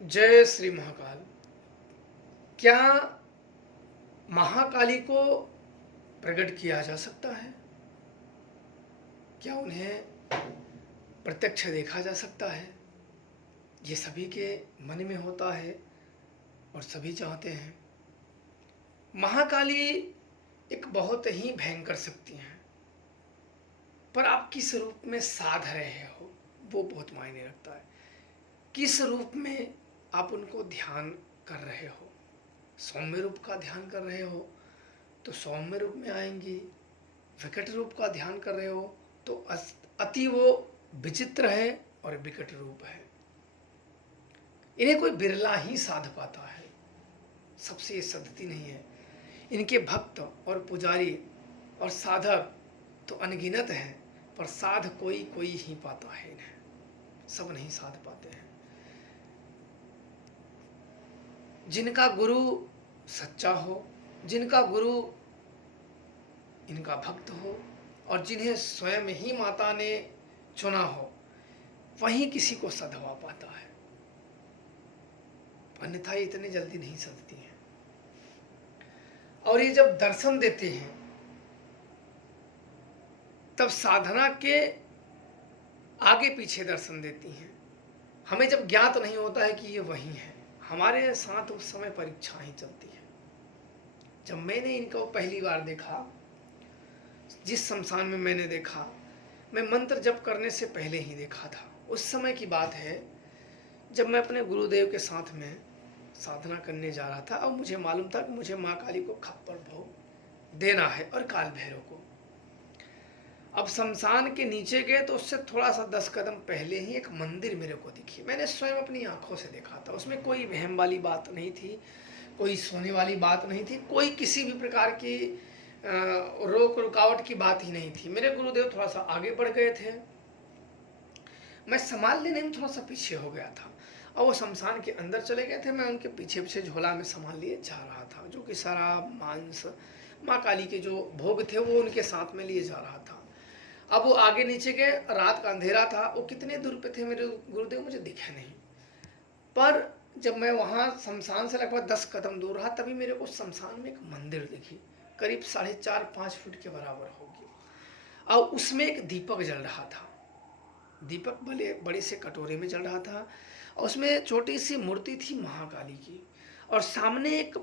जय श्री महाकाल। क्या महाकाली को प्रकट किया जा सकता है? क्या उन्हें प्रत्यक्ष देखा जा सकता है? ये सभी के मन में होता है और सभी चाहते हैं। महाकाली एक बहुत ही भयंकर शक्ति है, पर आप किस रूप में साध रहे हो वो बहुत मायने रखता है। किस रूप में आप उनको ध्यान कर रहे हो। सौम्य रूप का ध्यान कर रहे हो तो सौम्य रूप में आएंगी, विकट रूप का ध्यान कर रहे हो तो अति वो विचित्र है और विकट रूप है। इन्हें कोई बिरला ही साध पाता है, सबसे ये सदती नहीं है। इनके भक्त और पुजारी और साधक तो अनगिनत हैं, पर साध कोई कोई ही पाता है। इन्हें सब नहीं साध पाते हैं। जिनका गुरु सच्चा हो, जिनका गुरु इनका भक्त हो और जिन्हें स्वयं ही माता ने चुना हो, वही किसी को सधवा पाता है, अन्यथा इतने जल्दी नहीं सधती हैं। और ये जब दर्शन देते हैं तब साधना के आगे पीछे दर्शन देती हैं। हमें जब ज्ञात नहीं होता है कि ये वही है, हमारे साथ उस समय परीक्षा ही चलती है। जब मैंने इनको पहली बार देखा, जिस शमशान में मैंने देखा, मैं मंत्र जप करने से पहले ही देखा था। उस समय की बात है जब मैं अपने गुरुदेव के साथ में साधना करने जा रहा था और मुझे मालूम था कि मुझे माँ काली को खप्पर भोग देना है और काल भैरव को। अब शमशान के नीचे गए तो उससे थोड़ा सा 10 कदम पहले ही एक मंदिर मेरे को दिखी। मैंने स्वयं अपनी आंखों से देखा था। उसमें कोई वहम वाली बात नहीं थी, कोई सोने वाली बात नहीं थी, कोई किसी भी प्रकार की रोक रुकावट की बात ही नहीं थी। मेरे गुरुदेव थोड़ा सा आगे बढ़ गए थे, मैं संभाल लेने में थोड़ा सा पीछे हो गया था और वो शमशान के अंदर चले गए थे। मैं उनके पीछे पीछे झोला में संभाल लिए जा रहा था, जो कि शराब मांस माँ काली के जो भोग थे वो उनके साथ में लिए जा रहा था। अब वो आगे नीचे गए, रात का अंधेरा था। वो कितने दूर पे थे मेरे गुरुदेव मुझे दिखे नहीं, पर जब मैं वहाँ शमशान से लगभग 10 कदम दूर रहा तभी मेरे को शमशान में एक मंदिर दिखी, करीब 4.5-5 फुट के बराबर होगी, और उसमें एक दीपक जल रहा था। दीपक बड़े से कटोरे में जल रहा था और उसमें छोटी सी मूर्ति थी महाकाली की, और सामने एक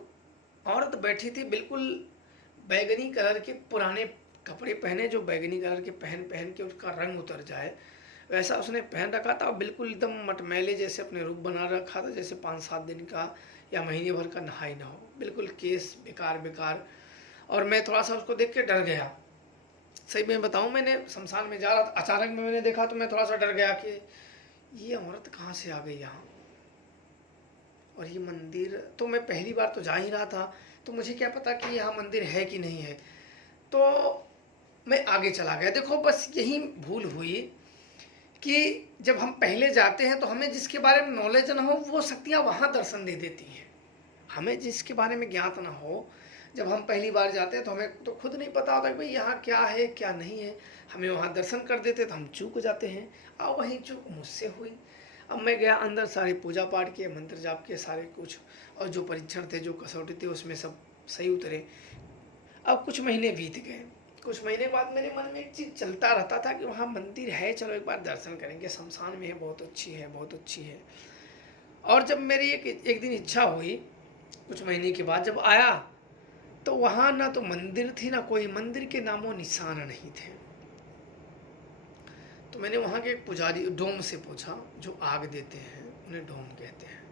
औरत बैठी थी, बिल्कुल बैगनी कलर के पुराने कपड़े पहने, जो बैगनी कलर के पहन पहन के उसका रंग उतर जाए वैसा उसने पहन रखा था। बिल्कुल एकदम मटमैले जैसे अपने रूप बना रखा था, जैसे 5-7 दिन का या महीने भर का नहाई ना हो, बिल्कुल केस बेकार बेकार। और मैं थोड़ा सा उसको देख के डर गया। सही में बताऊं, मैंने शमशान में जा रहा था, अचानक में मैंने देखा तो मैं थोड़ा सा डर गया कि ये औरत कहाँ से आ गई यहाँ। और ये मंदिर तो मैं पहली बार तो जा ही रहा था, तो मुझे क्या पता कि यहाँ मंदिर है कि नहीं है। तो मैं आगे चला गया। देखो बस यही भूल हुई कि जब हम पहले जाते हैं तो हमें जिसके बारे में नॉलेज ना हो वो शक्तियाँ वहाँ दर्शन दे देती हैं। हमें जिसके बारे में ज्ञात ना हो, जब हम पहली बार जाते हैं तो हमें तो खुद नहीं पता होता कि भाई यहाँ क्या है क्या नहीं है। हमें वहाँ दर्शन कर देते तो हम चूक जाते हैं, और वही चूक मुझसे हुई। अब मैं गया अंदर, सारे पूजा पाठ किए, मंत्र जाप किए सारे कुछ, और जो परीक्षण थे जो कसौटी थे उसमें सब सही उतरे। अब कुछ महीने बीत गए। कुछ महीने बाद मेरे मन में एक चीज़ चलता रहता था कि वहाँ मंदिर है, चलो एक बार दर्शन करेंगे, शमशान में है, बहुत अच्छी है बहुत अच्छी है। और जब मेरी एक दिन इच्छा हुई, कुछ महीने के बाद जब आया तो वहाँ ना तो मंदिर थी, ना कोई मंदिर के नामो निशान नहीं थे। तो मैंने वहाँ के एक पुजारी डोम से पूछा, जो आग देते हैं उन्हें डोम कहते हैं,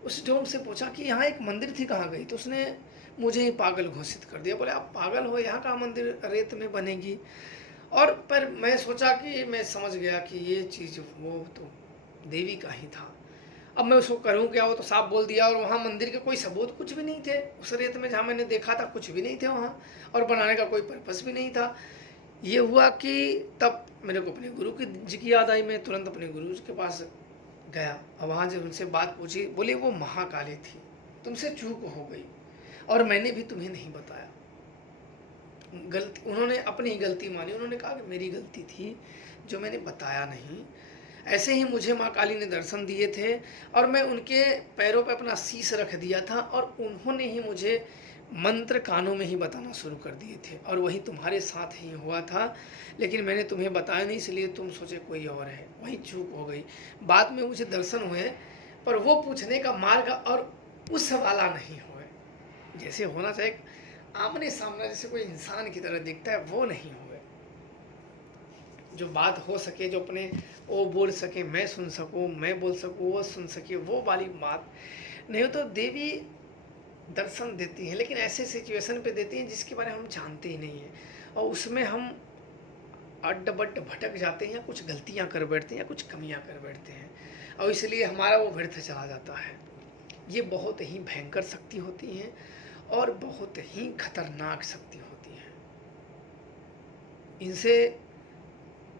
उस डोम से पूछा कि यहाँ एक मंदिर थी कहाँ गई। तो उसने मुझे ही पागल घोषित कर दिया, बोले आप पागल हो, यहाँ का मंदिर रेत में बनेगी। और पर मैं सोचा कि मैं समझ गया कि ये चीज़ वो तो देवी का ही था। अब मैं उसको करूँ क्या, वो तो साफ बोल दिया। और वहाँ मंदिर के कोई सबूत कुछ भी नहीं थे, उस रेत में जहाँ मैंने देखा था कुछ भी नहीं थे वहाँ, और बनाने का कोई पर्पस भी नहीं था। ये हुआ कि तब मेरे को अपने गुरु की जी की याद आई। मैं तुरंत अपने गुरु के पास गया और वहाँ जब उनसे बात पूछी, बोले वो महाकाली थी, तुमसे चूक हो गई और मैंने भी तुम्हें नहीं बताया। गलती उन्होंने अपनी गलती मानी, उन्होंने कहा कि मेरी गलती थी जो मैंने बताया नहीं। ऐसे ही मुझे माँ काली ने दर्शन दिए थे और मैं उनके पैरों पे अपना शीश रख दिया था और उन्होंने ही मुझे मंत्र कानों में ही बताना शुरू कर दिए थे और वही तुम्हारे साथ ही हुआ था। लेकिन मैंने तुम्हें बताया नहीं, इसलिए तुम सोचे कोई और है, वही चूक हो गई। बाद में मुझे दर्शन हुए पर वो पूछने का मार्ग और उस वाला नहीं हुए जैसे होना चाहिए, आमने सामने जैसे कोई इंसान की तरह दिखता है वो नहीं हुए। जो बात हो सके, जो अपने वो बोल सके, मैं सुन सकूं, मैं बोल सकूं, वो सुन सके, वो वाली बात नहीं हो। तो देवी दर्शन देती हैं, लेकिन ऐसे सिचुएशन पे देती हैं जिसके बारे में हम जानते ही नहीं हैं और उसमें हम अड्ड बड्ड भटक जाते हैं या कुछ गलतियां कर बैठते हैं या कुछ कमियां कर बैठते हैं और इसलिए हमारा वो व्यर्थ चला जाता है। ये बहुत ही भयंकर शक्ति होती हैं और बहुत ही खतरनाक शक्ति होती है। इनसे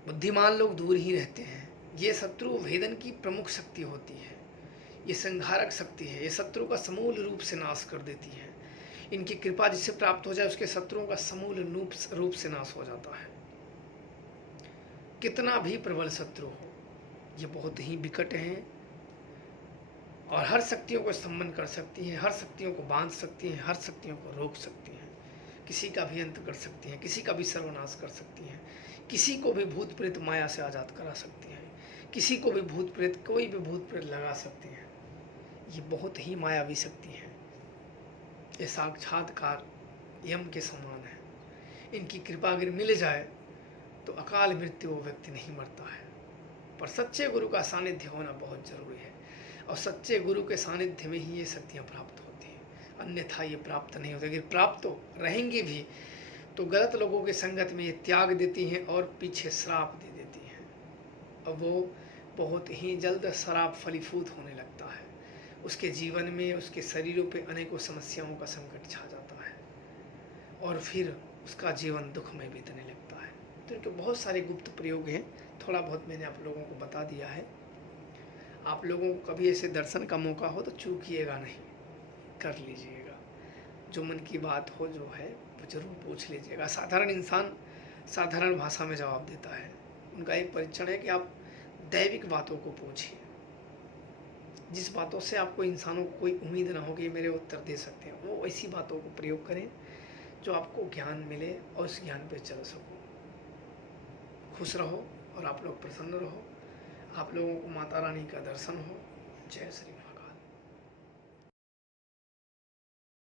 बुद्धिमान लोग दूर ही रहते हैं। ये शत्रु भेदन की प्रमुख शक्ति होती है, ये संहारक शक्ति है, ये शत्रु का समूल रूप से नाश कर देती है। इनकी कृपा जिससे प्राप्त हो जाए उसके शत्रुओं का समूल रूप से नाश हो जाता है। कितना भी प्रबल शत्रु हो, ये बहुत ही विकट हैं और हर शक्तियों को सम्मन कर सकती हैं, हर शक्तियों को बांध सकती हैं, हर शक्तियों को रोक सकती हैं, किसी का भी अंत कर सकती हैं, किसी का भी सर्वनाश कर सकती हैं, किसी को भी भूत प्रेत माया से आज़ाद करा सकती हैं, किसी को भी भूत प्रेत, कोई भी भूत प्रेत लगा सकती हैं। ये बहुत ही मायावी शक्ति है। ये साक्षात्कार यम के समान है। इनकी कृपा अगर मिल जाए तो अकाल मृत्यु वो व्यक्ति नहीं मरता है। पर सच्चे गुरु का सानिध्य होना बहुत जरूरी है और सच्चे गुरु के सानिध्य में ही ये शक्तियाँ प्राप्त होती हैं, अन्यथा ये प्राप्त नहीं होती। अगर प्राप्त तो रहेंगी भी तो गलत लोगों के संगत में ये त्याग देती हैं और पीछे श्राप दे देती हैं और वो बहुत ही जल्द शराब फलीभूत होने लगता है। उसके जीवन में, उसके शरीरों पे अनेकों समस्याओं का संकट छा जाता है और फिर उसका जीवन दुखमय बीतने लगता है। तो इनके बहुत सारे गुप्त प्रयोग हैं, थोड़ा बहुत मैंने आप लोगों को बता दिया है। आप लोगों को कभी ऐसे दर्शन का मौका हो तो चूकिएगा नहीं, कर लीजिएगा। जो मन की बात हो जो है वो जरूर पूछ लीजिएगा। साधारण इंसान साधारण भाषा में जवाब देता है। उनका एक परीक्षण है कि आप दैविक बातों को पूछिए, जिस बातों से आपको इंसानों को कोई उम्मीद ना हो कि ये मेरे उत्तर दे सकते हैं, वो ऐसी बातों को प्रयोग करें जो आपको ज्ञान मिले और उस ज्ञान पे चल सको। खुश रहो और आप लोग प्रसन्न रहो। आप लोगों को माता रानी का दर्शन हो। जय श्री